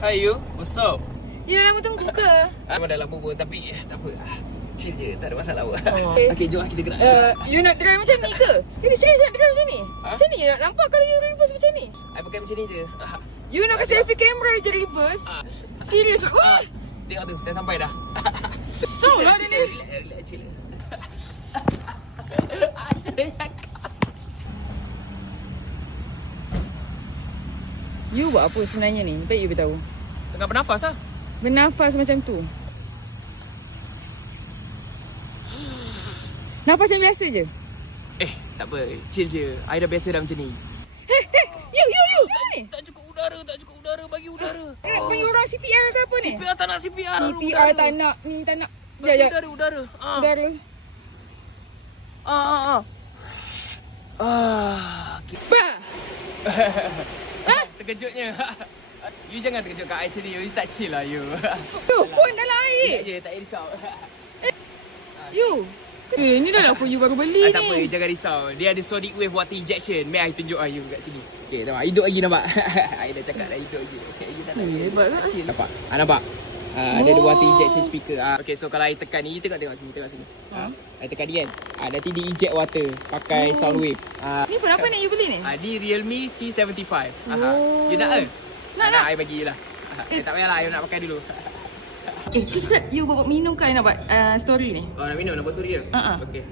Hai you, what's up? You dah lama tunggu ke? Memang dah lama pun tapi tak apa. Chill je, tak ada masalah pun. Oh. Okey, jom kita gerak. You nak try macam ni ke? You serius nak try macam ni? Macam ni nak nampak kalau you reverse macam ni? I pakai macam ni je. You nak kasi selfie kamera je reverse? Serius? Wah! Tengok tu, dah sampai dah. So lah dia ni. Relax, chill. You buat apa sebenarnya ni? Baik you beritahu. Tengah bernafas lah. Bernafas macam tu. Nafas yang biasa je. Tak apa, chill je. I dah biasa dah macam ni. You, macam ni? Tak cukup udara, bagi udara. Panggil orang CPR ke apa ni? CPR tak nak CPR. CPR tak nak, ni tak nak. Bagi Sekejap. udara. Udara. Bah! Terkejutnya. You jangan terkejut kat I macam ni. You tak chill lah you. Tu, pun dalam air. Ingat je, tak payah risau. You. Ni dah lah aku you baru beli ni. Tak apa, jangan risau. Dia ada sonic wave water injection. Mari I tunjuk you kat sini. Okay, nampak? Hidup lagi nampak? I dah cakap dah hidup lagi. Okay, you tak nak. Hebat tak? Chill. Nampak? Nampak? Ada water injection speaker. Okay, so kalau I tekan ni, you tengok sini. I tekan ni kan? Nanti dia inject water pakai sound wave. Ni pun apa ni you beli ni? Ni Realme C75. You nak ke? Nak. I bagi you lah. Tak payahlah, you nak pakai dulu. Cepat you bawa minum ke I nak buat story ni? Nak minum, nak buat story ke? Ha. Okay.